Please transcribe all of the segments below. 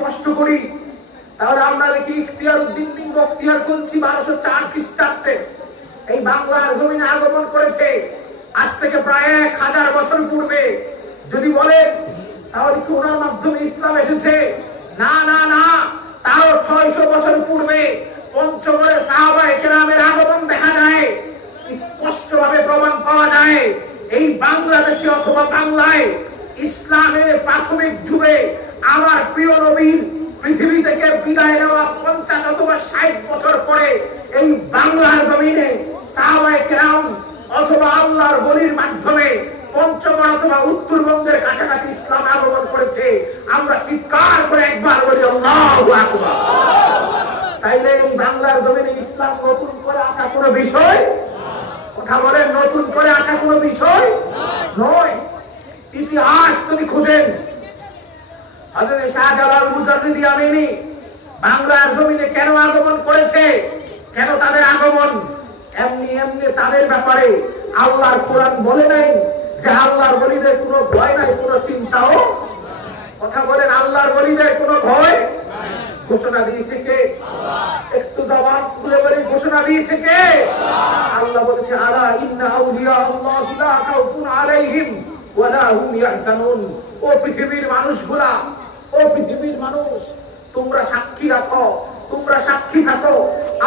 প্রশ্ন করি, তাহলে আমরা দেখি ইখতিয়ার উদ্দিন বিন বখতিয়ার খলজি 1204 খ্রিস্টাব্দে এই বাংলার জমিনে আগমন করেছে। আজ থেকে প্রায় 1000 বছর পূর্বে। যদি বলেন তাহলে কি ওনার মাধ্যমে ইসলাম এসেছে? না না না, তাও 600 বছর পূর্বে পঞ্চগড়ে সাহাবায়ে কেরামের আগমন দেখা যায়। স্পষ্টভাবে প্রমাণ পাওয়া যায় এই বাংলাদেশে অথবা বাংলায় ইসলামের প্রাথমিক যুগে আমার প্রিয় নবীর পৃথিবী থেকে বিদায় নেওয়া 50 অথবা 60 বছর পরে এই বাংলার জমিনে সাহাবায়ে কেরাম অথবা আল্লাহর ওলির মাধ্যমে পঞ্চগড় অথবা উত্তরবঙ্গের কাছাকাছি ইসলাম আগমন করেছে। আমরা চিৎকার করে একবার বলি আল্লাহু আকবার। তাইলে এই বাংলার জমিনে ইসলাম নতুন করে আসা কোনো বিষয়, কথা বলেন, নতুন করে আসা কোনো বিষয় নয়। ইতিহাস যদি খুঁজেন, হযরত শাহজালাল মুজাররিদি আমিনী বাংলার জমিনে কেন আগমন করেছে, কেন তাদের আগমন, এমনি এমনি তাদের ব্যাপারে আল্লাহর কোরআন বলে নাই যে আল্লাহর ওলিদের কোনো ভয় নাই, কোনো চিন্তাও, কথা বলেন, আল্লাহর ওলিদের কোনো ভয় ঘোষণা দিয়েছে কে? একটু জবান খুলে বলি, ঘোষণা দিয়েছে কে? আল্লাহ বলেছে আলা ইন্না আউলিয়া আল্লাহি লা খাউফুন আলাইহিম ওয়া লা হুম ইয়াহজানুন। ও পৃথিবীর মানুষগুলা, ও পৃথিবীর মানুষ, তোমরা সাক্ষী রাখো, তোমরা সাক্ষী থাকো।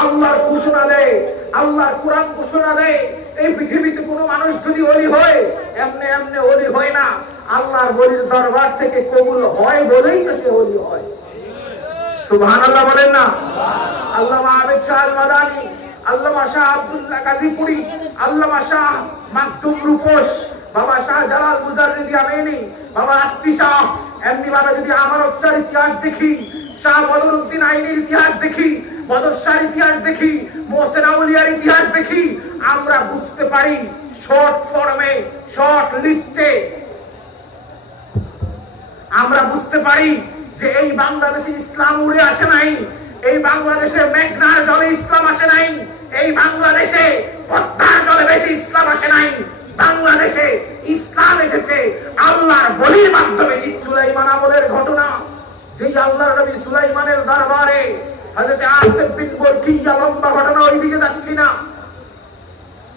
আল্লাহর ঘোষণা দেয়, আল্লাহর কোরআন ঘোষণা দেয়, এই পৃথিবীতে কোনো মানুষ যদি ওলি হয় এমনি এমনি ওলি হয় না, আল্লাহর ওলির দরবার থেকে কবুল হয় বলেই তো সে ওলি হয়। সুবহানাল্লাহ বলেন না? আল্লামা আবেদ শাহ আল মাদানী, আল্লামা শাহ আব্দুল্লাহ গাজীপুরী, আল্লামা শাহ মাকদুম রূপস, বাবা শাহজালাল মুজাররিদি আমিনী, বাবা আস্তি শাহ, এমনি ভাবে যদি আমার উচ্চার ইতিহাস দেখি, শাহ বদরউদ্দিন আইনির ইতিহাস দেখি, বদর শাহর ইতিহাস দেখি, মোহসেন আউলিয়ার ইতিহাস দেখি, আমরা বুঝতে পারি শর্ট ফর্মে, শর্ট লিস্টে আমরা বুঝতে পারি যে এই বাংলাদেশে ইসলাম উড়ে আসে নাই, এই বাংলাদেশে মেঘনার জলে ইসলাম আসে নাই, এই বাংলাদেশে পদ্মার জলে বেশি ইসলাম আসে নাই, বাংলাদেশে ইসলাম এসেছে আল্লাহর ওলির মাধ্যমে। সুলাইমান আমলের ঘটনা, যেই আল্লাহর নবী সুলাইমানের দরবারে হযরত আসিফ বিন বরকিয়া, লম্বা ঘটনা, ওইদিকে যাচ্ছি না,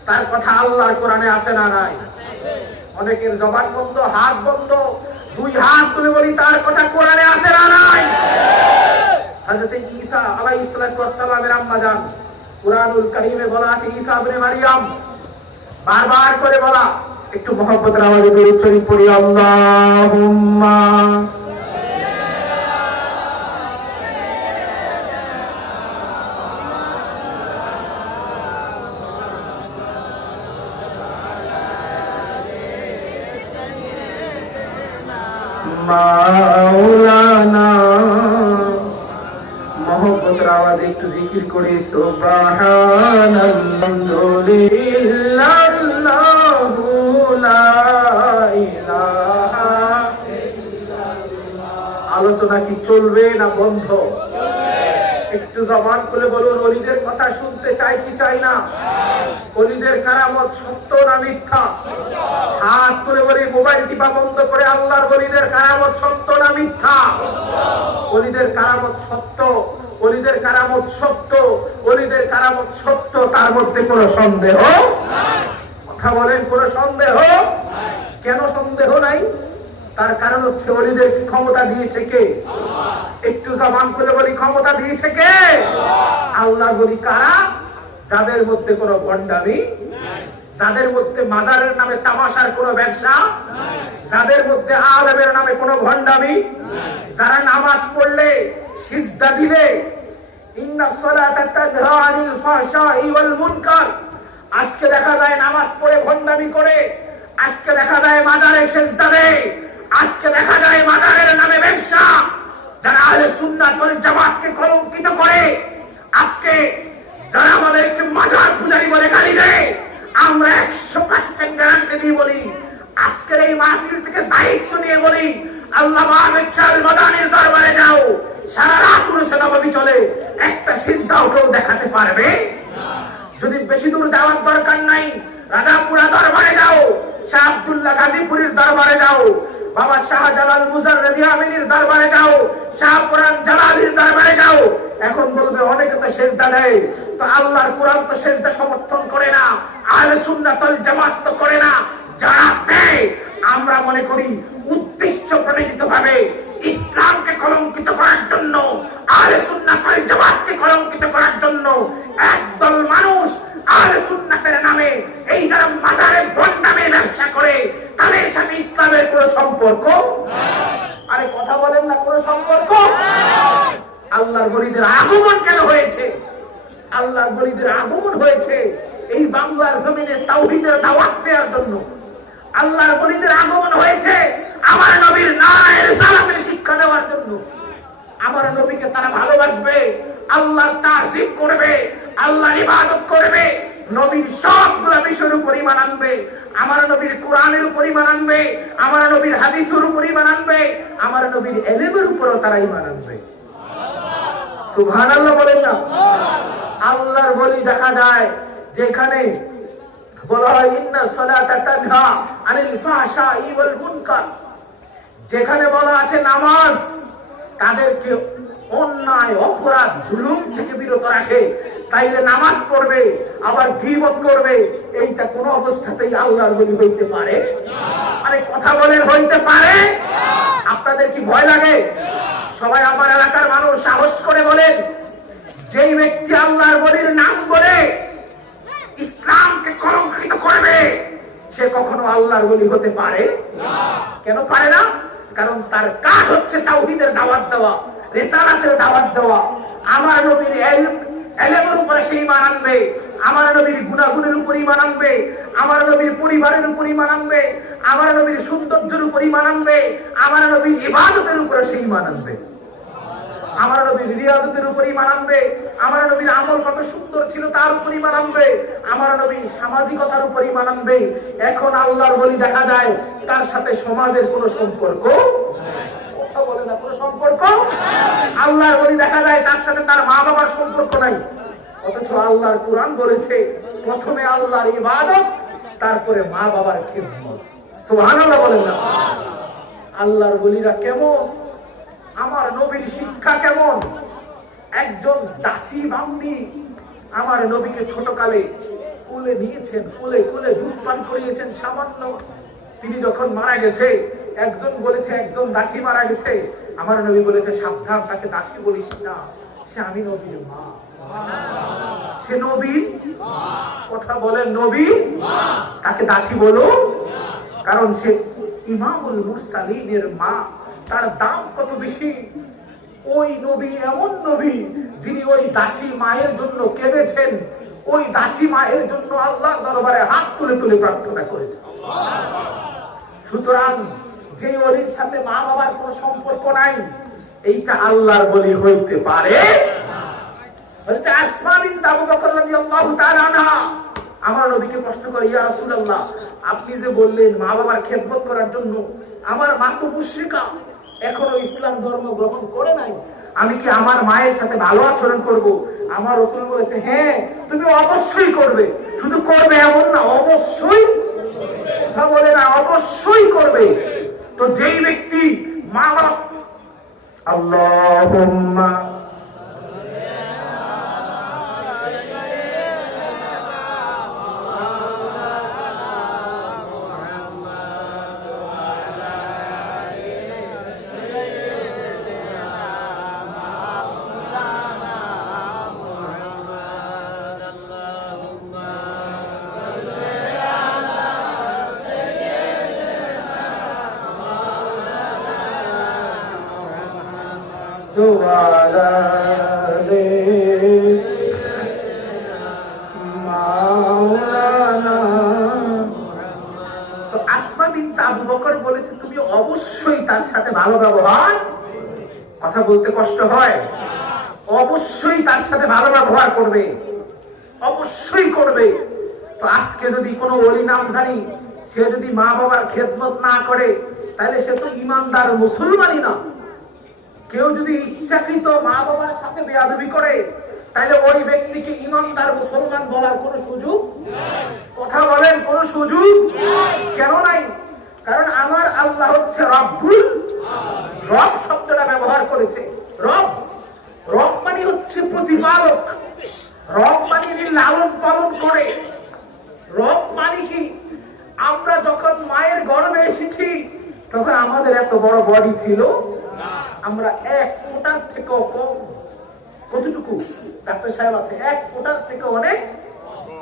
তার কথা আল্লাহর কোরআনে আছে না নাই? অনেকের জবান বন্ধ, হাত বন্ধ, দুই হাত তুলে বলি তার কথা কোরআনে আছে না নাই? হযরত ঈসা আলাইহিস সালাতু ওয়াস সালামের আম্মা জান, কুরআনুল কারীমে বলা আছে ঈসা ইবনে মারইয়াম, বারবার করে বলা, একটু মহব্বতের আওয়াজে দরুদ শরীফ পড়ি, আল্লাহুম্মা মাওলানা। মহব্বতের আওয়াজে একটু জিকির করি, সুবহানাল্লাহ, আলোচনা কি চলবে না বন্ধ? একটু জবান খুলে বলুন, ওলিদের কথা শুনতে চাই কি চাই না? ওলিদের কারামত সত্য না মিথ্যা? হাত তুলে বলি, মোবাইল টিপা বন্ধ করে, আল্লাহর ওলিদের কারামত সত্য না মিথ্যা? ওলিদের কারামত সত্য, ওলিদের কারামত সত্য, ওলিদের কারামত সত্য, তার মধ্যে কোনো সন্দেহ নাই। কথা বলেন, কোনো সন্দেহ? কেন সন্দেহ নাই? তার কারণ হচ্ছে ওলিদের ক্ষমতা দিয়েছে কে? একটু জবান খুলে বলি, ক্ষমতা দিয়েছে কে? আল্লাহ। বলি কারা? যাদের মধ্যে কোনো ভণ্ডামি, যাদের মধ্যে মাজারের নামে তামাশার কোনো ব্যবসা, যাদের মধ্যে আলেমের নামে কোনো ভণ্ডামি, যারা নামাজ পড়লে সিজদা দিলে ইন্নাস সালাতা তানহা আনিল ফাহশাই ওয়াল মুনকার, আজকে দেখা যায় নামাজ পড়ে ভণ্ডামি করে, আজকে দেখা যায় মাজারে সিজদা দেয়, আজকে দেখা যায় মাজারের নামে ব্যবসা, যারা আহলে সুন্নাত ওয়াল জামাতকে কলঙ্কিত করে, আজকে যারা আমাদেরকে মাজার পূজারী বলে গালি দেয়, আমরা 100% গ্যারান্টি দিয়ে বলি, আজকের এই মাহফিল থেকে দায়িত্ব নিয়ে বলি, আল্লামা আহমেদ শাহ আল মাদানীর দরবারে যাও, সারা রাত উরুসে নববী চলে, একটা সিজদাও কেউ দেখাতে পারবে না। যদি বেশি দূর যাওয়ার দরকার নাই, রাজাপুরা দরবারে যাও, শাহ আব্দুল্লাহ গাজীপুরীর দরবারে যাও, বাবা শাহজালাল মুজাররিদি আমিনীর দরবারে যাও, শাহপুরা দেয়, তো আল্লাহর কোরআন তো সেজদা সমর্থন করে না, আহলে সুন্নাত ওয়াল জামাত তো করে না। যারা দেয় আমরা মনে করি উদ্দেশ্য প্রণোদিতভাবে ইসলামকে কলঙ্কিত করার জন্য, আহলে সুন্নাত ওয়াল জামাতকে কলঙ্কিত করার জন্য একদল মানুষ আহলে সুন্নাতের নামে এই যারা বাজারে বন্ডামে ব্যবসা করে তাদের সাথে ইসলামের কোনো সম্পর্ক আরে কথা বলেন না, কোনো সম্পর্ক। আল্লাহর ওলিদের আগমন কেন হয়েছে? আল্লাহর ওলিদের আগমন হয়েছে এই বাংলার জমিনে তাওহীদের দাওয়াত দেওয়ার জন্য। আল্লাহর ওলিদের আগমন হয়েছে আমার নবীর নারায়ে রিসালাতের শিক্ষা দেওয়ার জন্য। আমার নবীকে তারা ভালোবাসবে, আল্লাহর তাজিম করবে, আল্লাহর ইবাদত করবে, নবীর সবগুলো বিষয়ের উপর ঈমান আনবে, আমার নবীর কোরআনের উপর ঈমান আনবে, আমার নবীর হাদিসের উপর ঈমান আনবে, আমার নবীর ইলমের উপরও তারা ঈমান আনবে। সুবহানাল্লাহ বলেন না। আল্লাহর ওলি দেখা যায় যেখানে বলা হয় ইন্না সালাতা তানহা আনিল ফাহশাই ওয়াল মুনকার, যেখানে বলা আছে নামাজ তাদেরকে অন্যায় অপরাধ জুলুম থেকে বিরত রাখে, তাইলে নামাজ পড়বে আবার গীবত করবে, এইটা কোন অবস্থাতেই আল্লাহর ওলি হইতে পারে? আরে কথা বলেন, হইতে পারে? আপনাদের কি ভয় লাগে? সবাই আমার এলাকার মানুষ সাহস করে বলেন, যেই ব্যক্তি আল্লাহর ওলির নাম বলে ইসলামকে কলঙ্কিত করবে সে কখনো আল্লাহর ওলি হতে পারে? কেন পারে না? কারণ তার কাজ হচ্ছে তাওহীদের দাওয়াত দেওয়া, রিসালাতের দাওয়াত দেওয়া। আমার নবীর ইলমের উপরে সে ঈমান আনবে, আমার নবীর গুনাহগুনের উপর ঈমান আনবে, আমার নবীর পরিবারের উপর ঈমান আনবে, আমার নবীর সৌন্দর্যের উপর ঈমান আনবে, আমার নবীর ইবাদতের উপরে সে ঈমান আনবে, আমার নবীর রিয়াজতের উপর ঈমান আনবে, আমার নবীর আমল কত সুন্দর ছিল তার উপর ঈমান আনবে, আমার নবীর সামাজিকতার উপর ঈমান আনবে। এখন আল্লাহর ওলি দেখা যায় তার সাথে সমাজের কোনো সম্পর্ক কথা বলে না, কোনো সম্পর্ক। আল্লাহর ওলি দেখা যায় তার সাথে তার মা বাবার সম্পর্ক নাই, অথচ আল্লাহর কোরআন বলেছে প্রথমে আল্লাহর ইবাদত তারপরে মা বাবার খিদমত। সুবহানাল্লাহ বলেন না। আল্লাহর ওলিরা কেমন, আমার নবীর শিক্ষা কেমন? একজন দাসী বান্দি আমার নবীকে ছোটকালে কোলে নিয়েছেন, কোলে কোলে দুধ পান করিয়েছেন সামান্য। তিনি যখন মারা গেছে একজন বলেছে একজন দাসী মারা গেছে, আমার নবী বলেছে সাবধান, তাকে দাসী বলিস না, সে আমি নবীর মা। সে নবীর কথা বলেন, নবী তাকে দাসী বলো, কারণ সে ইমামুল মুরসালিনের মা, তার দাম কত বেশি। ওই নবী এমন নবী যিনি ওই দাসী মায়ের জন্য কেঁদেছেন, ওই দাসী মায়ের জন্য আল্লাহর দরবারে হাত তুলে তুলে প্রার্থনা করেছেন। সুতরাং যে ওলির সাথে মা বাবার কোনো সম্পর্ক নাই, এইটা আল্লাহর ওলি হইতে পারে? হযরত আসমা বিনত আবু বকর রাদিয়াল্লাহু তাআলা আনহা আমার নবীকে প্রশ্ন করে, ইয়া রাসূলুল্লাহ, আপনি যে বললেন মা বাবার খেদমত করার জন্য, আমার মা তো মুশরিকা, এখনো ইসলাম ধর্ম গ্রহণ করে নাই, আমি কি আমার মায়ের সাথে ভালো আচরণ করব? আমার রাসূল বলেছে, হ্যাঁ তুমি অবশ্যই করবে। শুধু করবে এমন না, অবশ্যই কথা বলে না, অবশ্যই করবে। তো যেই ব্যক্তি মা বাবা আল্লাহুম্মা বলেছে তুমি অবশ্যই তার সাথে ভালো ব্যবহার, কথা বলতে কষ্ট হয়, অবশ্যই তার সাথে ভালো ব্যবহার করবে, অবশ্যই করবে। তো আজকে যদি কোনো ওলি নামধারী সে যদি মা বাবার খেদমত না করে, তাহলে সে তো ইমানদার মুসলমানই না। কেউ যদি ইচ্ছাকৃত মা বাবার সাথে বেয়াদবি করে, তাহলে ওই ব্যক্তিকে ইমানদার মুসলমান বলার কোনো সুযোগ, কথা বলেন, কোনো সুযোগ কেন নাই? কারণ আমার আল্লাহ হচ্ছে রব্বুল, রব শব্দটা ব্যবহার করেছে। রব, রব মানে হচ্ছে প্রতিপালক, রব মানে লালন পালন করে। রব মানে কি? আমরা যখন মায়ের গর্ভে এসেছি তখন আমাদের এত বড় বডি ছিল, আমরা 1 ফুটার থেকেও কম। কতটুকু ডাক্তার সাহেব আছে? 1 ফুটার থেকে অনেক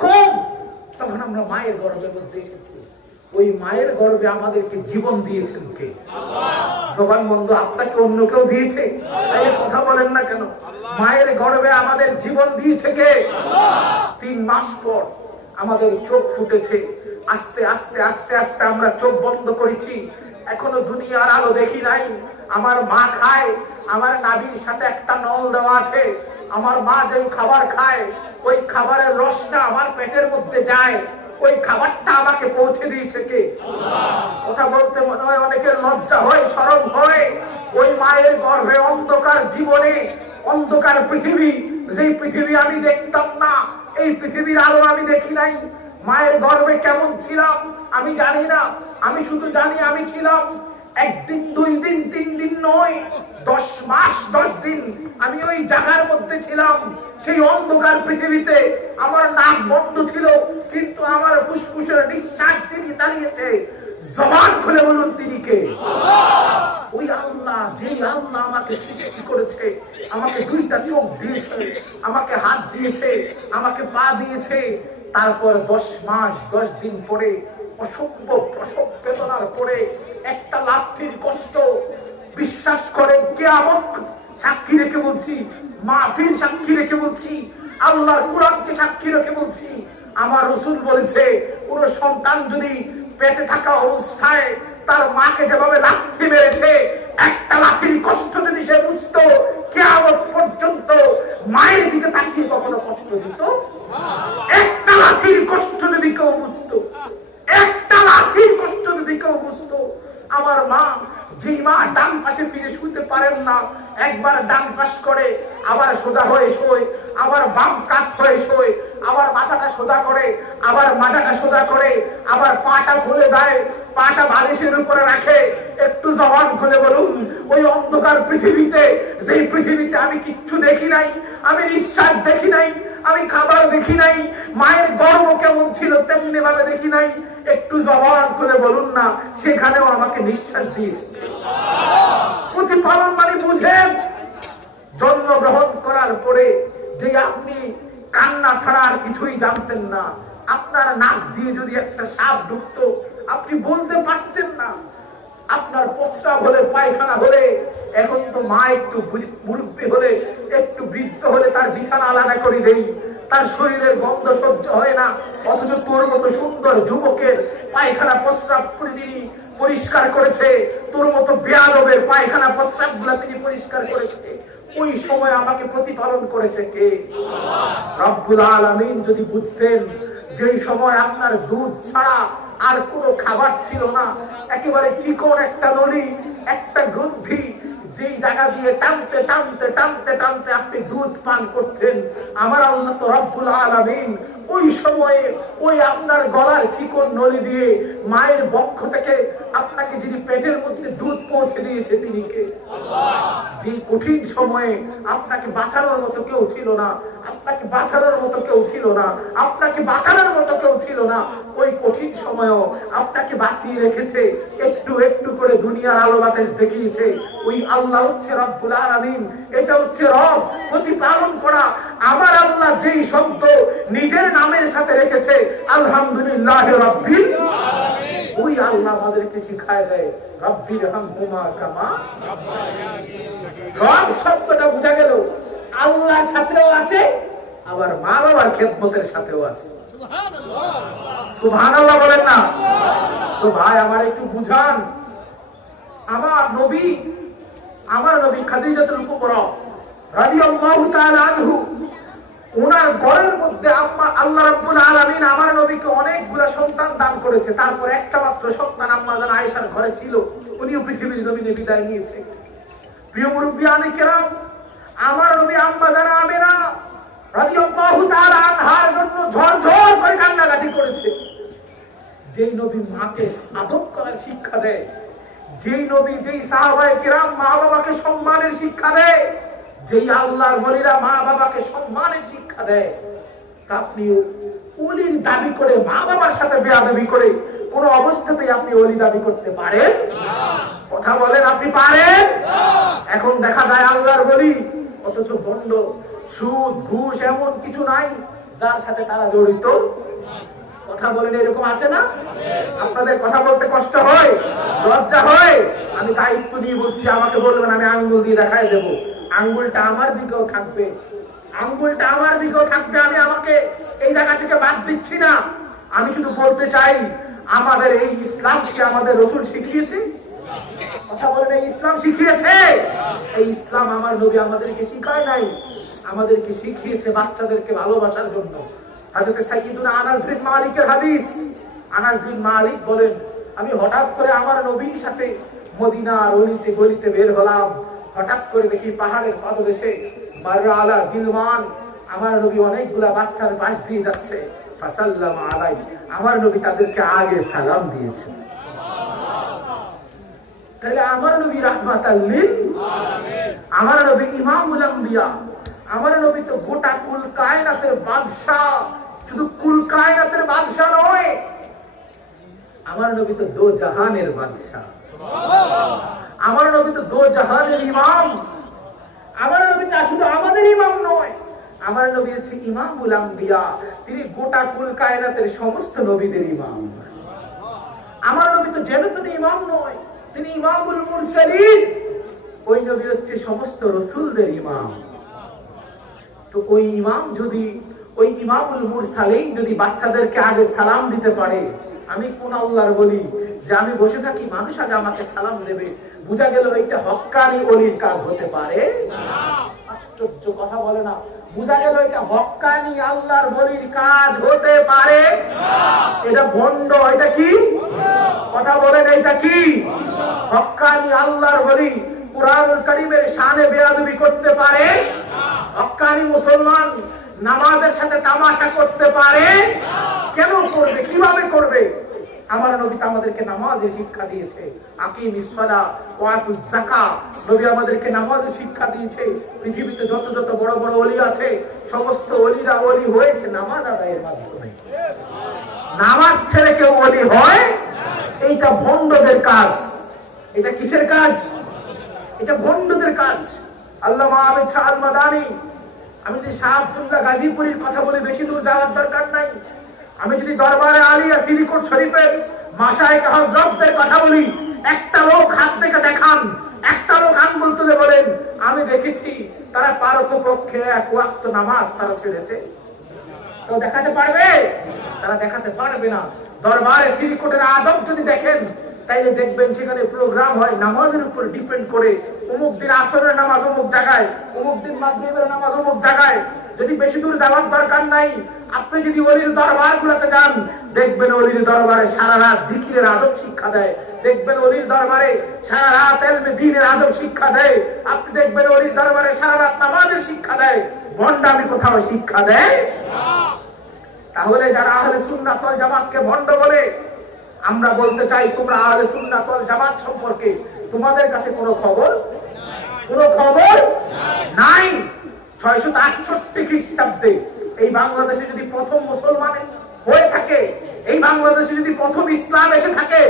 কম। তখন আমরা মায়ের গর্ভের মধ্যে এসেছি। ওই মায়ের গর্ভে আমাদেরকে জীবন দিয়েছেন কে? জবান বন্ধ। আপনাকে অন্য কেউ দিয়েছে? তাই কথা বলেন না কেন? মায়ের গর্ভে আমাদের জীবন দিয়েছে কে? 3 মাস পর আমাদের চোখ ফুটেছে। আস্তে আস্তে আস্তে আস্তে আমরা চোখ বন্ধ করেছি। এখনো দুনিয়ার আলো দেখি নাই। আমার মা খায়, আমার নাভির সাথে একটা নল দেওয়া আছে। আমার মা যে খাবার খায় ওই খাবারের রসটা আমার পেটের মধ্যে যায়। ওই খাবারটা আমাকে পৌঁছে দিয়েছে কে? কথা বলতে মনে হয় অনেকের লজ্জা হয়, শরম হয়। ওই মায়ের গর্ভে অন্ধকার জীবনে, অন্ধকার পৃথিবী, যেই পৃথিবী আমি দেখতাম না, এই পৃথিবীর আলো আমি দেখি নাই। মায়ের গর্ভে কেমন ছিলাম আমি জানি না। আমি শুধু জানি আমি ছিলাম 1 দিন 2 দিন 3 দিন নয়, 10 মাস 10 দিন আমি ওই জায়গার মধ্যে ছিলাম। সেই অন্ধকার পৃথিবীতে আমার নাক বন্ধ ছিল, কিন্তু আমার ফুসফুসের নিঃশ্বাস যিনি চালিয়েছে, জবান খুলে বলুন তিনি কে? ওই আল্লাহ, যে আল্লাহ আমাকে সৃষ্টি করেছে, আমাকে 2টা চোখ দিয়েছে, আমাকে হাত দিয়েছে, আমাকে পা দিয়েছে। তারপর 10 মাস 10 দিন পরে অসম্ভব প্রসব বেদনার পরে একটা লাথির কষ্ট, বিশ্বাস করেন, কিয়ামত সাক্ষী রেখে বলছি, মাহফিল সাক্ষী রেখে বলছি, আল্লাহর কোরআনকে সাক্ষী রেখে বলছি, আমার রাসূল বলেছে কোন সন্তান যদি পেটে থাকা অবস্থায় তার মাকে যেভাবে লাথি মেরেছে, একটা লাথির কষ্ট যদি সে বুঝতো, কিয়ামত পর্যন্ত মায়ের দিকে তাকিয়ে কখনো কষ্ট দিত? একটা লাথির কষ্ট যদি কেউ বুঝতো, একটা লাথির কষ্ট যদি কেউ বুঝতো। আমার মা, যে মা ডান পাশে ফিরে শুতে পারেন না, একবার ডান পাশ করে, আবার সোজা হয়ে শোয়, আবার বাম কাত হয়ে শোয়, আবার মাথাটা সোজা করে, আবার মাথাটা সোজা করে, আবার পাটা ফুলে যায়, পাটা বালিশের উপরে রাখে। একটু জবান খুলে বলুন, ওই অন্ধকার পৃথিবীতে, যেই পৃথিবীতে আমি কিচ্ছু দেখি নাই, আমি নিঃশ্বাস দেখি নাই, আমি খাবার দেখি নাই, মায়ের গর্ভ কেমন ছিল তেমনি ভাবে দেখি নাই, একটু জবান খুলে বলুন না, সেখানেও আমাকে নিঃশ্বাস দিয়েছে। প্রতিপালন মানে বুঝেন। জন্মগ্রহণ করার পরে যে আপনি কান্না ছাড়া আর কিছুই জানতেন না, আপনার নাক দিয়ে যদি একটা সাপ ঢুকতো আপনি বলতে পারতেন না। আপনার প্রস্রাব হলে, পায়খানা হলে, এখন তো মা একটু মুরব্বী হলে, একটু বৃদ্ধ হলে তার বিছানা আলাদা করে দেই, তার শরীরের গন্ধ সহ্য হয় না, অথচ তোর মতো সুন্দর যুবকের পায়খানা প্রস্রাব প্রতিদিনই পরিষ্কার করেছে, তোর মতো বেয়াদবের পায়খানা প্রস্রাব গুলা তিনি পরিষ্কার করেছে। ওই সময় আমাকে প্রতিপালন করেছে কে? রব্বুল আলামিন। যদি বুঝতেন যেই সময় আপনার দুধ ছাড়া আর কোনো খাবার ছিল না, একেবারে চিকন একটা নলি, একটা গ্রন্থি, যেই জায়গা দিয়ে টানতে টানতে টানতে টানতে আপনি দুধ পান করতেন, আমার আল্লাহ তো রব্বুল আলামিন ওই সময়ে ওই আপনার গলার চিকন নলি দিয়ে মায়ের বক্ষ থেকে আপনাকে যিনি পেটের মধ্যে দুধ পৌঁছে দিয়েছে তিনি কে? যে কঠিন সময়ে আপনাকে বাঁচানোর মতো কেউ ছিল না, আপনাকে বাঁচানোর মতো কেউ ছিল না, আপনাকে বাঁচানোর মতো কেউ ছিল না, ওই কঠিন সময়েও আপনাকে বাঁচিয়ে রেখেছে, একটু একটু করে দুনিয়ার আলো বাতাস দেখিয়েছে। ওই আল্লাহ হচ্ছে রব্বুল আলামিন। এটা হচ্ছে রব, প্রতিপালন করা। আমার আল্লাহ যেই শব্দ নিজের নামের সাথে রেখেছে, আলহামদুলিল্লাহ রাব্বিল আলামিন, ওই আল্লাহ আমাদেরকে শিখায় দেয় রাব্বির হামহুমা কামা রাব্বায়ানি। রব শব্দটা বোঝা গেল আল্লাহর সাথেও আছে, আবার মা বাবার খেদমতের সাথেও আছে। সুবহানাল্লাহ বলেন না? তো ভাই আমার একটু বুঝান। আমার নবী খাদিজাতুল কুবরা রাদিয়াল্লাহু তাআলা আনহু, ওনার ঘরের মধ্যে আল্লাহ রাব্বুল আলামিন আমার নবীকে অনেকগুলো সন্তান দান করেছে। তারপর একটা মাত্র সন্তান আম্মা জান আয়েশার ঘরে ছিল, উনিও পৃথিবীর জমিনে বিদায় নিয়েছে। প্রিয় মুরব্বিয়ানে কেরাম, আমার নবী আম্মা জান আমেনা রাদিয়াল্লাহু তাআলা আনহার জন্য ঝরঝর করে কান্নাকাটি করেছে। যেই নবী মাকে আদব করার শিক্ষা দেয়, যেই নবী, যেই সাহাবায়ে কেরাম মা বাবাকে সম্মানের শিক্ষা দেয়, যেই আল্লাহর ওলিরা মা বাবাকে সম্মানের শিক্ষা দেয়, আপনি ওলির দাবি করে মা বাবার সাথে বেয়াদবি করে কোন অবস্থাতেই আপনি ওলি দাবি করতে পারেন? কথা বলেন, আপনি পারেন? এখন দেখা যায় আল্লাহর ওলি অথচ ভণ্ড, সুদ ঘুষ এমন কিছু নাই যার সাথে তারা জড়িত। কথা বলেন, এরকম আছে না? আপনাদের কথা বলতে কষ্ট হয়, লজ্জা হয়? আমি দায়িত্ব নিয়ে বলছি, আমাকে বলবেন, আমি আঙ্গুল দিয়ে দেখাই দেব। আঙ্গুলটা আমার দিকেও থাকবে, আঙ্গুলটা আমার দিকেও থাকবে। আমি আমাকে এই জায়গা থেকে বাদ দিচ্ছি না। আমি শুধু বলতে চাই, আমাদের এই ইসলামকে আমাদের রাসূল শিখিয়েছে। কথা বলেন, এই ইসলাম শিখিয়েছে? এই ইসলাম আমার নবী আমাদেরকে শিখায় নাই, আমাদেরকে শিখিয়েছে বাচ্চাদেরকে ভালোবাসার জন্য। হযরত সাইয়্যিদুনা আনাস বিন মালিকের হাদিস। আনাস বিন মালিক বলেন, আমি হঠাৎ করে আমার নবীর সাথে মদিনার অলিতে গলিতে বের হলাম। হঠাৎ করে দেখি পাহাড়ের পাদদেশে মাররা আলা গিলমান, আমার নবী অনেকগুলা বাচ্চার পাশ দিয়ে যাচ্ছে। ফাসাল্লামা আলাইহি, আমার নবী তাদেরকে আগে সালাম দিয়েছেন। তাহলে আমার নবী রাহমাতাল লিল আলামিন, আমার নবী ইমামুল আম্বিয়া, আমার নবী তো গোটা কুল কায়নাতের বাদশা। শুধু কুল কায়নাতের বাদশা নয়, আমার নবী তো দো জাহানের বাদশা। আমার নবী তো দো জাহানের ইমাম। আমার নবী তা শুধু আমাদের ইমাম নয়, আমার নবী হচ্ছে ইমামুল আম্বিয়া, তিনি গোটা কুল কায়নাতের সমস্ত নবীদের ইমাম। আমার নবী তো যেন তো ইমাম নয়, তিনি ইমামুল মুরসালিন। ওই নবী হচ্ছে সমস্ত রাসূলদের ইমাম। তো ওই ইমাম যদি, ওই ইমামুল মুরসালিন যদি বাচ্চাদেরকে আগে সালাম দিতে পারে, আমি কোন আল্লাহর বলি যে আমি বসে থাকি, মানুষ আগে আমাকে সালাম দেবে? বুঝা গেল এটা হক্কানি ওলির কাজ হতে পারে না। আশ্চর্য কথা বলে না? বুঝা গেল এটা হক্কানি আল্লাহর বলির কাজ হতে পারে না। এটা ভণ্ড। এটা কি? কথা বলেন, এটা কি? হক্কানি আল্লাহর বলি কুরআনুল কারীমের শানে বেয়াদবি করতে পারে না। হক্কানি মুসলমান নামাজের সাথে তামাশা করতে পারে না। কেন করবে? কিভাবে করবে? আমার নবী আমাদেরকে নামাজের শিক্ষা দিয়েছে। আকিমিস সালাহ ওয়া আতুজ যাকাত, নবী আমাদেরকে নামাজের শিক্ষা দিয়েছে। পৃথিবীতে যত যত বড় বড় ওলি আছে, সমস্ত ওলিরা ওলি হয়েছে নামাজ আদায়ের মাধ্যমে। নামাজ ছেড়ে কেউ ওলি হয়? এইটা ভণ্ডদের কাজ। এটা কিসের কাজ? এটা ভণ্ডদের কাজ। আল্লামা আবিদ শাহ আল মাদানী, আমি যদি শাহ আব্দুল্লাহ গাজীপুরীর কথা বলি, বেশি দূর যাওয়ার দরকার নাই। আমি যদি দরবারে আলিয়া সিরিকুট শরীফের মাশায়েখ হযরতদের কথা বলি, একটা লোক হাত থেকে দেখান, একটা লোক আঙ্গুল তুলে বলেন আমি দেখেছি তারা পারতপক্ষে এক ওয়াক্ত নামাজ তারা ছেড়েছে। তো দেখাতে পারবে? তারা দেখাতে পারবে না। দরবারে সিরিকুটের আদব যদি দেখেন, তাইলে দেখবেন সেখানে প্রোগ্রাম হয় নামাজের উপর ডিপেন্ড করে। অমুক দিন আসরের নামাজ অমুক জায়গায়, অমুক দিন মাগরিবের নামাজ অমুক জায়গায়। যদি বেশি দূর যাওয়ার দরকার নাই, আপনি যদি ওলির দরবার গুলাতে যান, দেখবেন ওলির দরবারে সারা রাত জিকিরের আদব শিক্ষা দেয়। দেখবেন ওলির দরবারে সারা রাত ইলমে দ্বীনের আদব শিক্ষা দেয়। আপনি দেখবেন ওলির দরবারে সারা রাত নামাজের শিক্ষা দেয়। ভণ্ডামি কোথাও শিক্ষা দেয় না। তাহলে যারা আহলে সুন্নাত ওয়াল জামাতকে ভণ্ড বলে, আমরা বলতে চাই, তোমরা আহলে সুন্নাত ওয়াল জামাত সম্পর্কে তোমাদের কাছে কোনো খবর নাই। 668 খ্রিস্টাব্দে এই বাংলাদেশে যদি প্রথম মুসলমান হয়ে থাকে, এই বাংলাদেশে যদি প্রথম ইসলাম এসে থাকে,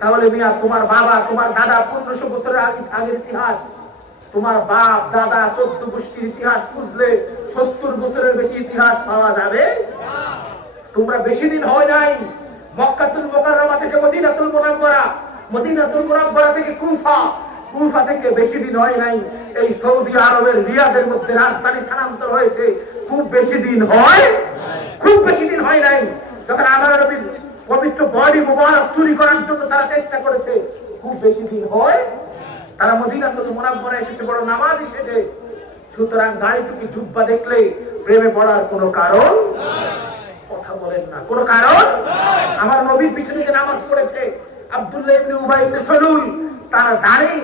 তাহলে মিয়া তোমার বাবা, তোমার দাদা 1500 বছরের আগের ইতিহাস, তোমার বাপ দাদা 14 গোষ্ঠীর ইতিহাস খুঁজলে 70 বছরের বেশি ইতিহাস পাওয়া যাবে। তোমরা বেশি দিন হয় নাই মক্কাতুল মুকাররমা থেকে মদিনাতুল মুনাওয়ারা, মদিনাতুল মুনাওয়ারা থেকে কুফা, কুফা থেকে বেশি দিন হয় নাই এই সৌদি আরবের রিয়াদের মধ্যে রাজধানী স্থানান্তর হয়েছে। খুব বেশি দিন হয় নাই। যখন আমার নবীর পবিত্র বডি মুবারক চুরি করার জন্য তারা চেষ্টা করেছে, খুব বেশি দিন হয়। তারা মদিনাতুল মুনাওয়ারা এসেছে বড় নামাজ এসেছে। সুতরাং দাড়ি টুপি জুব্বা দেখলে প্রেমে পড়ার কোনো কারণ নাই। কথা বলেন না, কোনো কারণ নাই। আমার নবীর পিছনে যে নামাজ পড়েছে আব্দুল্লাহ ইবনে উবাই ইবনে সালুল, তার দাড়ি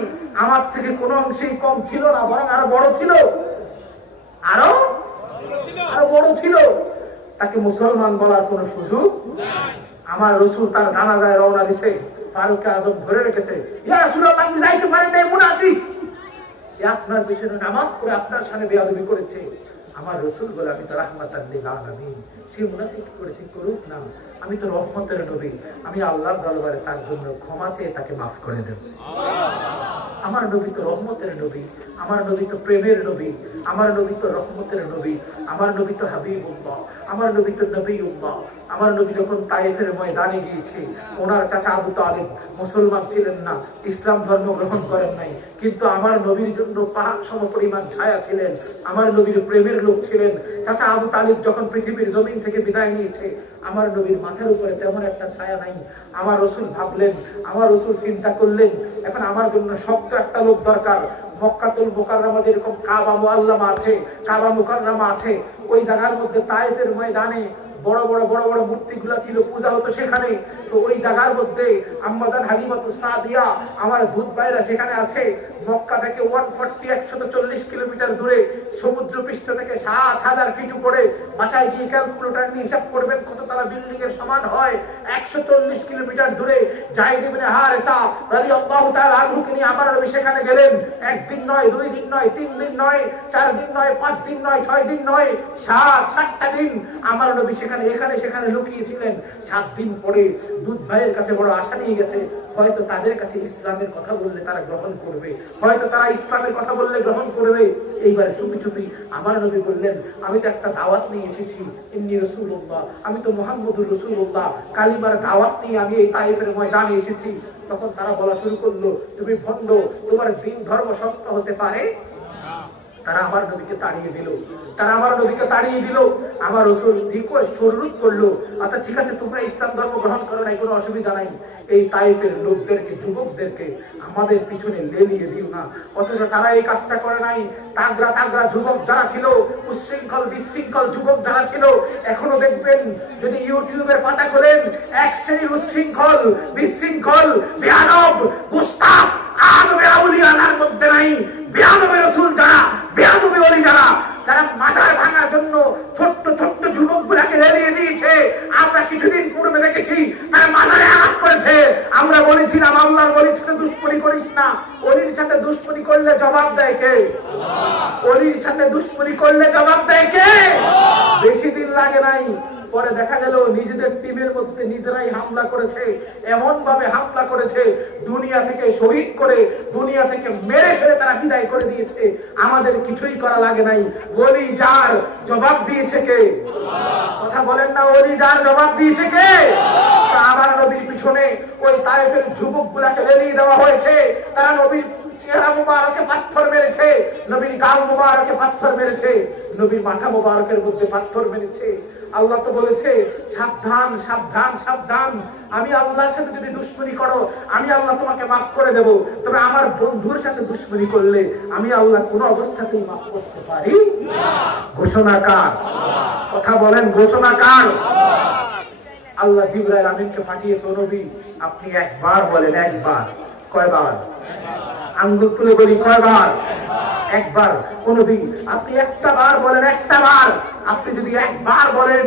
আমার থেকে কোনো অংশেই কম ছিল না, বরং আরো বড় ছিল, আরো বড় ছিল। তাকে মুসলমান বলার কোনো সুযোগ নাই। আমার রাসূল তার জানাজায় রওনা দিয়েছে, ফারুক আজম ধরে রেখেছে, ইয়া রাসূলুল্লাহ আপনি যাইতে পারেন না, মুনাফিক। আপনার পিছনে নামাজ পড়ে আপনার সামনে বেয়াদবি করেছে, আমার রাসূল বলে আমি তো রাহমাতাল লিল আলামিন, সে মুনাফিক করেছে করুক না, আমি তো রহমতের নবী, আমি আল্লাহর দরবারে তার জন্য ক্ষমা চেয়ে তাকে মাফ করে দেব। আমার নবী তো রহমতের নবী, আমার নবী তো প্রেমের নবী, আমার নবী তো রহমতের নবী, আমার নবী তো হাবিবুল্লাহ, আমার নবী তো নবীউল্লাহ। আমার নবী যখন তায়েফের ময়দানে গিয়েছে, ওনার চাচা আবু তালিব মুসলমান ছিলেন না, ইসলাম ধর্ম গ্রহণ করেন নাই, কিন্তু আমার নবীর জন্য পাহাড় সমপরিমাণ ছায়া ছিলেন, আমার নবীর প্রেমের লোক ছিলেন। চাচা আবু তালিব যখন পৃথিবীর জমিন থেকে বিদায় নিয়েছে, আমার নবীর মাথার উপরে তেমন একটা ছায়া নাই। আমার রাসূল ভাবলেন, আমার রাসূল চিন্তা করলেন, এখন আমার জন্য শক্ত একটা লোক দরকার। মক্কাতুল মুকাররমা যেরকম কাবা মুআল্লামা আছে, কাবা মুকাররমা আছে, ওই জায়গার মধ্যে তায়েফের ময়দানে বড় বড় বড় বড় মূর্তিগুলো ছিল, পূজা হতো সেখানে। তো ওই জায়গার মধ্যে আম্মাজান হালিমাতুস সাদিয়া আমার দুধ ভাইরা সেখানে আছে। মক্কা থেকে 140 কিলোমিটার দূরে, সমুদ্র পৃষ্ঠ থেকে ৭,০০০ ফিট উপরে। বাসায় গিয়ে ক্যালকুলেটর নিয়ে হিসাব করবেন কত তারা বিল্ডিং এর সমান হয়। 140 কিলোমিটার দূরে যায়েদ ইবনে হারেসা রাদিয়াল্লাহু তাআলা আনহুকে নিয়ে আমার নবী সেখানে গেলেন। একদিন নয়, 2 দিন নয়, 3 দিন নয়, 4 দিন নয়, 5 দিন নয়, 6 দিন নয়, 7টা দিন আমার নবী এখানে সেখানে লুকিয়েছিলেন। 7 দিন পরে দুধ ভাইয়ের কাছে বড় আশা নিয়ে গেছে, হয়তো তাদের কাছে ইসলামের কথা বললে তারা গ্রহণ করবে, হয়তো তারা ইসলামের কথা বললে গ্রহণ করবে। এইবারে চুপি চুপি আমার নবী বললেন, আমি তো একটা দাওয়াত নিয়ে এসেছি, ইন্নী রাসূলুল্লাহ, আমি তো মুহাম্মদুর রাসূলুল্লাহ, কালিমার দাওয়াত নিয়ে আমি এই তায়েফের ময়দানে এসেছি। তখন তারা বলা শুরু করলো, তুমি ভণ্ড, তোমার দ্বীন ধর্ম সত্য হতে পারে? তারা আমার নবীকে তাড়িয়ে দিল, তারা আমার নবীকে তাড়িয়ে দিল। আমার রাসূল রিকোয়েস্ট অনুরোধ করলো, আচ্ছা ঠিক আছে, তোমরা ইসলাম ধর্ম গ্রহণ করো নাই, কোনো অসুবিধা নাই, এই তায়েফের লোকদেরকে, যুবকদেরকে আমাদের পিছনে লেলিয়ে দিও না। অথচ তারা এই কাজটা করে নাই। তাগড়া তাগড়া যুবক যারা ছিল, উচ্ছৃঙ্খল বিশৃঙ্খল যুবক যারা ছিল, এখনো দেখবেন যদি ইউটিউবের পাতা খোলেন, এক শ্রেণীর উচ্ছৃঙ্খল বিশৃঙ্খল বেয়াদব মুস্তাফ আদবে আউলিয়ার মধ্যে নাই। বেয়াদবে রাসূল যারা, বেয়াদবে ওলি যারা, তারা মাজার ভাঙার জন্য ছোট্ট ছোট্ট যুবকগুলাকে রেলিয়ে দিয়েছে। আমরা কিছুদিন পূর্বে দেখেছি তারা মাজারে আঘাত করেছে। আমরা বলেছিলাম, আল্লাহর ওলির সাথে দুশমনি করিস না। ওলির সাথে দুশমনি করলে জবাব দেয় কে? ওলির সাথে দুশমনি করলে জবাব দেয় কে? বেশি দিন লাগে নাই, পরে দেখা গেল নিজেদের টিমের মধ্যে নিজেরাই হামলা করেছে, এমন ভাবে হামলা করেছে, দুনিয়া থেকে শহীদ করে, দুনিয়া থেকে মেরে ফেলে তারা বিদায় করে দিয়েছে। আমাদের কিছুই করা লাগে নাই। ওলি যার জবাব দিয়েছে কে? কথা বলেন না, ওলি যার জবাব দিয়েছে কে? আমার নবীর পিছনে ওই তায়েফের যুবকগুলাকে লেলিয়ে দেওয়া হয়েছে। তারা নবীর চেহারা মুবারকে পাথর মেরেছে, নবীর গাল মুবারকে পাথর মেরেছে, নবীর মাথা মুবারকের মধ্যে পাথর মেরেছে। আল্লাহ তো বলেছে, সাবধান সাবধান সাবধান, আমি আল্লাহর সাথে যদি দুশমনি করো, আমি আল্লাহ তোমাকে মাফ করে দেব, তবে আমার বন্ধুর সাথে দুশমনি করলে আমি আল্লাহ কোনো অবস্থাতেই মাফ করতে পারি না। ঘোষণা কার? কথা বলেন, ঘোষণা কার? আল্লাহ জিবরাইল আমিনকে পাঠিয়েছে, নবী আপনি একবার বলেন, একবার। কয়বার? আঙ্গুল তুলে বলি, কয়বার? একবার। কোন দিন আপনি একটা বার বলেন, একটা বার। আপনি যদি একবার বলেন,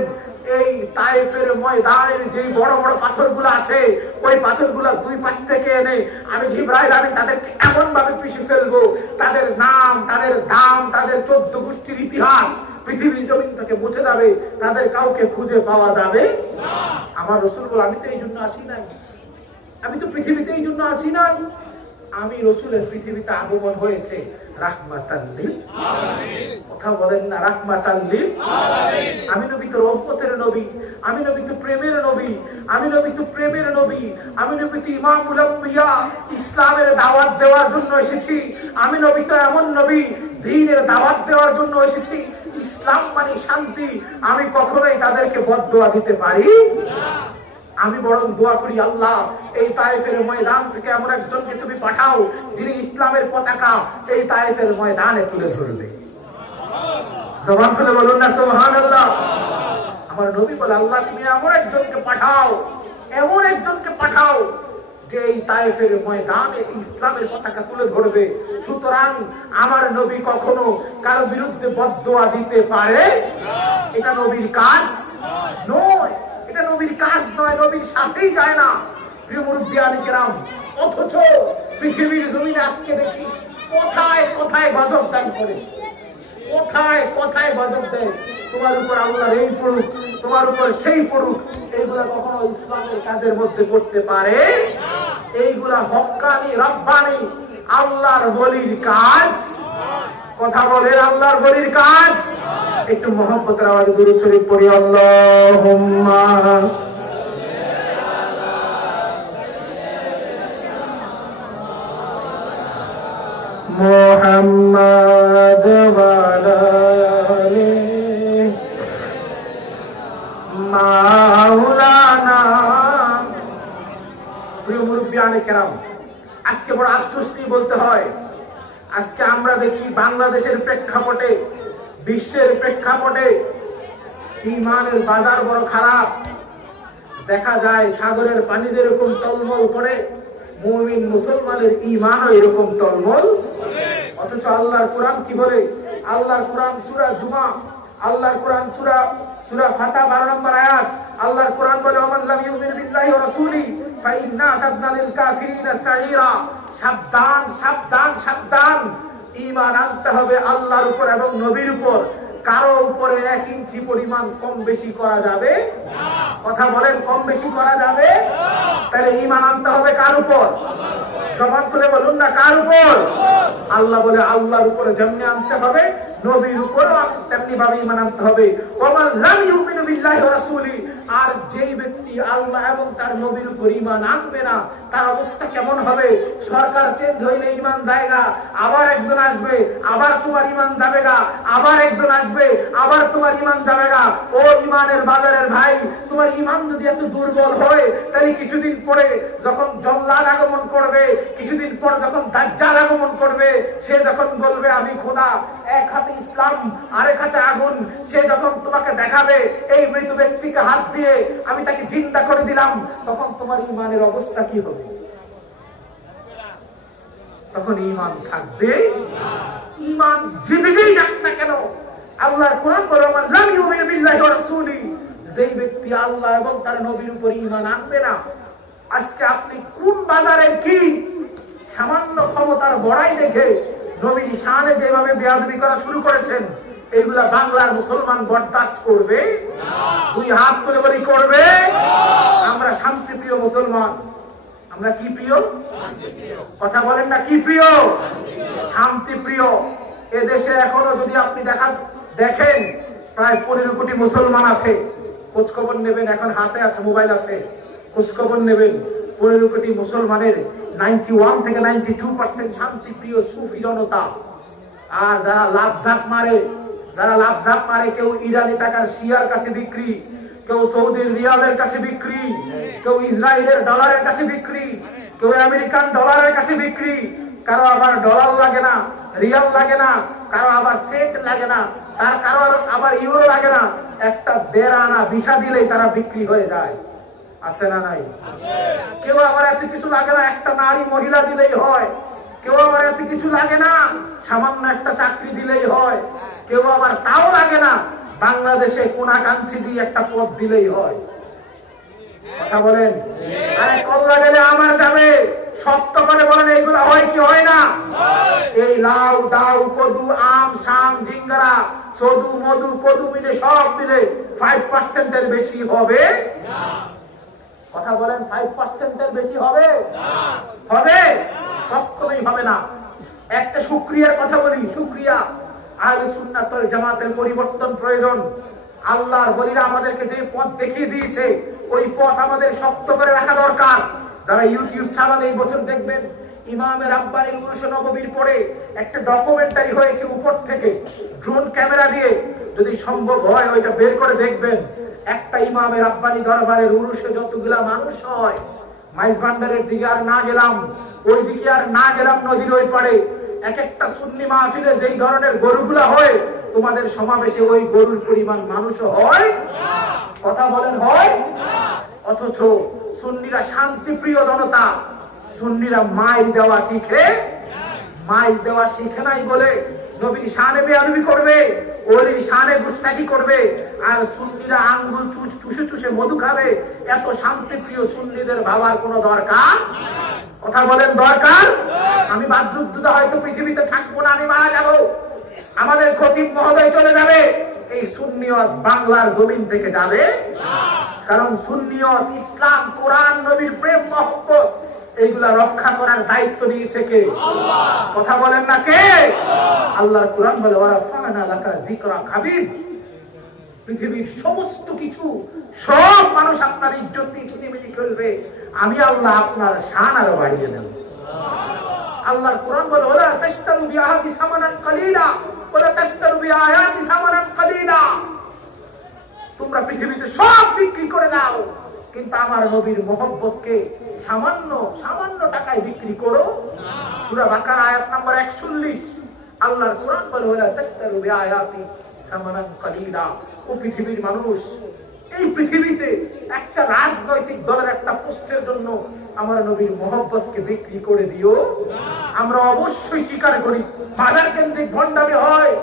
এই তায়েফের ময়দানের যে বড় বড় পাথরগুলো আছে, ওই পাথরগুলো দুই পাশ থেকে এনে আমি জিবরাইল আমিন তাদেরকে এমন ভাবে পিষে ফেলবো, তাদের নাম, তাদের দাম, তাদের 14 গোষ্ঠীর ইতিহাস পৃথিবীর জমিন থেকে মুছে যাবে, তাদের কাউকে খুঁজে পাওয়া যাবে না। আমার রাসূল বলে, আমি তো এই জন্য আসি নাই, আমি তো পৃথিবীতে এই জন্য আসি নাই। আমি রাসূলের পৃথিবীতে আগমন হয়েছে রাহমাতাল লিল আলামিন। কথা বলেন না, রাহমাতাল লিল আলামিন। আমি নবী তো রহমতের নবী, আমি নবী তো প্রেমের নবী, আমি নবী তো প্রেমের নবী, আমি নবী তো ইমামুল আম্বিয়া, ইসলামের দাওয়াত দেওয়ার জন্য এসেছি। আমি নবী তো এমন নবী, দ্বীনের দাওয়াত দেওয়ার জন্য এসেছি। ইসলাম মানে শান্তি। আমি কখনোই তাদেরকে বদদোয়া দিতে পারি না। আমি বরং দোয়া করি, আল্লাহ এই তায়েফের ময়দান থেকে এমন একজনকে তুমি পাঠাও, যিনি ইসলামের পতাকা এই তায়েফের ময়দানে তুলে ধরবে। জবান খুলে বলুন না সুবহানাল্লাহ। আমার নবী বলে, আল্লাহ তুমি এমন একজনকে পাঠাও, এমন একজনকে পাঠাও যে এই তায়েফের ময়দানে ইসলামের পতাকা তুলে ধরবে। সুতরাং আমার নবী কখনো কারো বিরুদ্ধে বদদোয়া দিতে পারে না। এটা নবীর কাজ নয়, এটা নবীর কাজ নয়, নবীর সাথেই যায় না। প্রিয় মুরব্বিয়ানে কেরাম, অথচ পৃথিবীর জমিনে আজকে দেখি কোথায় কোথায় গজব দান করে, কোথায় কোথায় গজব দেয়। তোমার উপর আল্লাহর এই পড়ুক, তোমার উপর সেই পড়ুক, এইগুলা কখনো ইসলামের কাজের মধ্যে করতে পারে? এইগুলা হক্কানি রব্বানি আল্লাহর ওলির কাজ। কথা বলেন, আল্লাহর ওলির কাজ। একটু মুহাব্বতের আওয়াজে দুরূদ শরীফ পড়ি, আল্লাহুম্মা মুহাম্মাদ ওয়া আলা আলি মাওলানা। প্রিয় মুরব্বিয়ানে কেরাম, আজকে বড় আফসোস নিয়ে বলতে হয়, আজকে আমরা দেখি বাংলাদেশের প্রেক্ষাপটে, বিশ্বের প্রেক্ষাপটে ঈমানের বাজার বড় খারাপ। দেখা যায় সাগরের পানি যেরকম টলমল করে, মুমিন মুসলমানের ঈমানও এরকম টলমল। অথচ আল্লাহর কোরআন কি বলে? আল্লাহর কোরআন সূরা জুমা, আল্লাহর কোরআন সূরা ফাতিহা 12 নম্বর আয়াত, আল্লাহর কোরআন বলে ওমান লাম ইউমিন বিল্লাহি ওয়া রাসূলি ফাইন্না আ'তাদনা লিল কাফিরিনা সাঈরা। সাবধান সাবধান সাবধান, ঈমান আনতে হবে আল্লাহর উপর এবং নবীর উপর। কারো উপরে 1 ইঞ্চি পরিমাণ কম বেশি করা যাবে না। কথা বলেন, কম বেশি করা যাবে না। তাহলে ঈমান আনতে হবে কার উপর? জবান খুলে বলুন না, কার উপর? আল্লাহ বলে আল্লাহর উপরে যেমনি আনতে হবে, নবীর উপরও তেমনি ভাবে ঈমান আনতে হবে। ওমান লাম ইউমিনু বিল্লাহি ওয়া রাসূলি, আর যেই ব্যক্তি আল্লাহ এবং তার নবীর উপর ঈমান আনবে না, তার অবস্থা কেমন হবে? সরকার চেঞ্জ হইলে ঈমান জায়গা, আবার একজন আসবে, আবার তোমার ঈমান যাবেগা, আবার একজন আসবে, আবার তোমার ঈমান যাবেগা। ও ঈমানের বাজারের ভাই, তোমার ঈমান যদি এত দুর্বল হয়, তাহলে কিছুদিন পরে যখন জল্লাদ আগমন করবে, কিছুদিন পরে যখন দাজ্জাল আগমন করবে, সে যখন বলবে আমি খোদা, এক হাতে ইসলাম আরেক হাতে আগুন, সে যখন তোমাকে দেখাবে এই মৃত ব্যক্তিকে হাত দিয়ে আমি তাকে জিন্দা করে দিলাম, তখন তোমার ঈমানের অবস্থা কি হবে? তখন ঈমান থাকবে? ঈমান জীবিতই যাক না কেন, আল্লাহর কোরআন বলে ওমান লাম ইউমিন বিল্লাহি ওয়া রাসূলি, যেই ব্যক্তি আল্লাহ এবং তার নবীর উপর ঈমান আনবে না। আজকে আপনি কোন বাজারের কি সামান্য ক্ষমতার বড়াই দেখে নবীর শানে যেভাবে বেয়াদবি করা শুরু করেছেন, এইগুলা বাংলার মুসলমান বরদাস্ত করবে না। দুই হাত তুলে বলি করবে না। আমরা শান্তিপ্রিয় মুসলমান। আমরা কি প্রিয়? শান্তিপ্রিয়। কথা বলেন না, কি প্রিয়? শান্তিপ্রিয়। এ দেশে এখনো যদি আপনি দেখেন প্রায় 15 কোটি মুসলমান আছে। খোঁজ খবর নেবেন, এখন হাতে আছে, মোবাইল আছে, খোঁজ খবর নেবেন। 15 কোটি মুসলমানের 91 থেকে 92% শান্তিপ্রিয় সুফি জনতা। আর যারা লাভঝাপ মারে, কেউ ইরানি টাকার শিয়ার কাছে বিক্রি, কেউ সৌদির রিয়ালের কাছে বিক্রি, কেউ ইসরায়েলের ডলারের কাছে বিক্রি, কেউ আমেরিকান ডলারের কাছে বিক্রি। কারো আবার ডলার লাগে না, রিয়াল লাগে না, কারো আবার সেন্ট লাগে না, কারো আবার ইউরো লাগে না। একটা 1.5 আনা ভিসা দিলেই তারা বিক্রি হয়ে যায়। আছে না নাই? কেউ আবার এত কিছু লাগে না, একটা নারী মহিলা দিলেই হয়। কেউ আবার এত কিছু লাগে না, সামান্য একটা চাকরি দিলেই হয়। কেউ আবার তাও লাগে না, বাংলাদেশে কোনাকাঙ্ক্ষী দিয়ে একটা পদ দিলেই হয়। কথা বলেন, আরে কল্লা গেলে আমার যাবে, সত্য করে বলেন, এইগুলো হয় কি হয় না? এই লাউ দাউ কদু আম শাম জিঙ্গারা সদু মধু কদু মিলে সব মিলে 5% এর বেশি হবে না। কথা বলেন, 5% এর বেশি হবে না? হবে? কখনোই হবে না। একটা শুকরিয়ার কথা বলি, শুকরিয়া। আহলে সুন্নাত ওয়াল জামাতের পরিবর্তন প্রয়োজন। আল্লাহর ওলিরা আমাদেরকে যে পথ দেখিয়ে দিয়েছে, ওই পথ আমাদের শক্ত করে রাখা দরকার। যারা ইউটিউব চালান, এই বছর দেখবেন ইমামে রাব্বানির উরুসে নববীর পরে একটা ডকুমেন্টারি হয়েছে উপর থেকে ড্রোন ক্যামেরা দিয়ে। যদি সম্ভব হয় ওইটা বের করে দেখবেন। একটা ইমামে রাব্বানি দরবারের উরুসে যতগুলা মানুষ হয়, মাইজ ভান্ডারের দিকে আর না গেলাম, ওই দিকে আর না গেলাম, নদীর ওই পারে এক একটা সুন্নি মাহফিলে যেই ধরনের গরুগুলা হয়, তোমাদের সমাবেশে ওই গরুর পরিমাণ মানুষ হয়? কথা বলেন, হয়? অথচ সুন্নিরা শান্তিপ্রিয় জনতা। সুন্নিরা মাইল দেওয়া শিখে নাই বলে নবীর শানে বেয়াদবি করবে, ওলির শানে গুস্তাখি করবে। আর সুন্নিরা আঙ্গুল চুষে চুষে মধু খাবে। এত শান্তিপ্রিয় সুন্নিদের ভাবার কোনো দরকার। কথা বলেন দরকার? আমি বাদ্যুদ্ধতা হয়তো পৃথিবীতে থাকবো না, আমি মারা যাব, আমাদের খতিব মহোদয় চলে যাবে, এই সুন্নিয়ত বাংলার জমিন থেকে যাবে না। কারণ সুন্নিয়ত, ইসলাম, কোরআন, নবীর প্রেম মহব্বত এইগুলা রক্ষা করার দায়িত্ব নিয়েছে কে? আল্লাহ। কথা বলেন না কে? আল্লাহর কোরআন বলে ওয়ারাফানা লাকা যিকরাক হাবিব, পৃথিবীর সমস্ত কিছু, সব মানুষ আপনার ইজ্জত দিয়ে ছিনিমিনি করবে, আমি আল্লাহ আপনার শান আরো বাড়িয়ে দেব। আল্লাহর কোরআন বলে ওয়ালা তাশতারু বিআয়াতি সামানান কালিলা ওয়ালা তাশতারু বিআয়াতি সামানান কালিলা, তোমরা পৃথিবীতে সব বিক্রি করে দাও, কিন্তু আমার নবীর মহব্বতকে সামান্য সামান্য টাকায় বিক্রি করো না। সূরা বাকারা আয়াত নাম্বার 41, আল্লাহর কোরআন বলে ওয়ালা তাশতারু বিআয়াতি সামানান কালিলা। ও পৃথিবীর মানুষ, এই পৃথিবীতে একটা রাজনৈতিক দলের একটা পোস্টের জন্য আমার নবীর মহব্বতকে বিক্রি করে দিও না। আমরা অবশ্যই স্বীকার করি মাজার কেন্দ্রিক ভণ্ডামি হয়,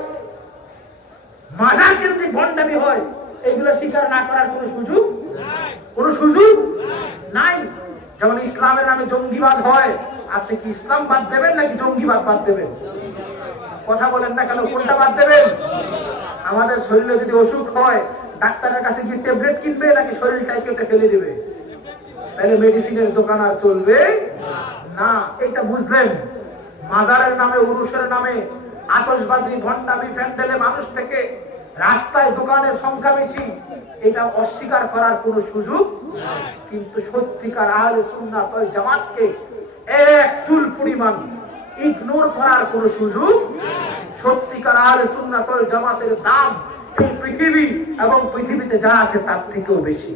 মাজার কেন্দ্রিক ভণ্ডামি হয়, এগুলো স্বীকার না করার কোনো সুযোগ নাই, কোনো সুযোগ নাই। যেমন ইসলামের নামে জঙ্গিবাদ হয়, আপনি কি ইসলাম বাদ দেবেন নাকি জঙ্গিবাদ বাদ দেবেন? কথা বলেন না কেন, কোনটা বাদ দেবেন? আমাদের শরীরে যদি অসুখ হয়, ডাক্তারের কাছে গিয়ে ট্যাবলেট কিনবে নাকি শরীরটাকে কেটে ফেলে দিবে? তাহলে মেডিসিনের দোকান আর চলবে না। এটা বুঝলেন? মাজারের নামে, উরুসের নামে আতশবাজি, ভণ্ডামি, ফ্যান্ডেলে মানুষ থেকে রাস্তায় দোকানের সংখ্যা বেশি, এটা অস্বীকার করার কোনো সুযোগ নাই। কিন্তু সত্যিকার আহলে সুন্নাত ওয়াল জামাতকে এক চুল পরিমাণ ইগনোর করার কোনো সুযোগ নাই। সত্যিকার আহলে সুন্নাত ওয়াল জামাতের দাম এই পৃথিবী এবং পৃথিবীতে যা আছে তার থেকেও বেশি।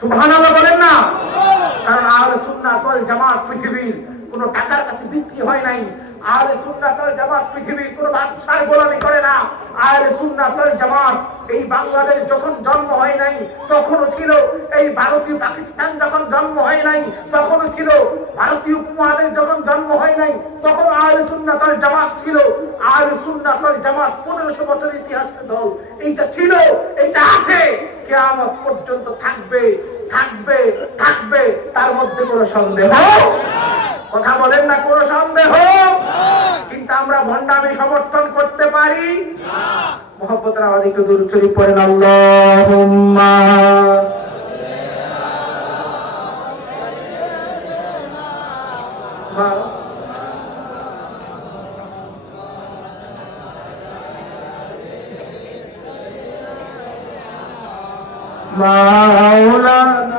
সুবহানাল্লাহ বলেন না? কারণ আহলে সুন্নাত ওয়াল জামাত পৃথিবীর কোনো টাকার কাছে বিক্রি হয় নাই। আহলে সুন্নাত ওয়াল জামাত পৃথিবীর কোনো বাদশার গোলামি করে না। আহলে সুন্নাত ওয়াল জামাত এই বাংলাদেশ যখন জন্ম হয় নাই তখনও ছিল, এই ভারতীয় পাকিস্তান যখন জন্ম হয় নাই তখনও ছিল, ভারতীয় উপমহাদেশ যখন জন্ম হয় নাই তখন আহলে সুন্নাত ওয়াল জামাত ছিল। আহলে সুন্নাত ওয়াল জামাত 1500 বছরের ইতিহাসের দল, এইটা ছিল, এটা আছে, কিয়ামত পর্যন্ত থাকবে, থাকবে, থাকবে, তার মধ্যে কোনো সন্দেহ। কথা বলেন না, কোনো সন্দেহ। কিন্তু আমরা ভণ্ডামি সমর্থন করতে পারি না। মুহাব্বতের আওয়াজে একটু দরুদ শরীফ পড়েন, আল্লাহুম্মা মাওলানা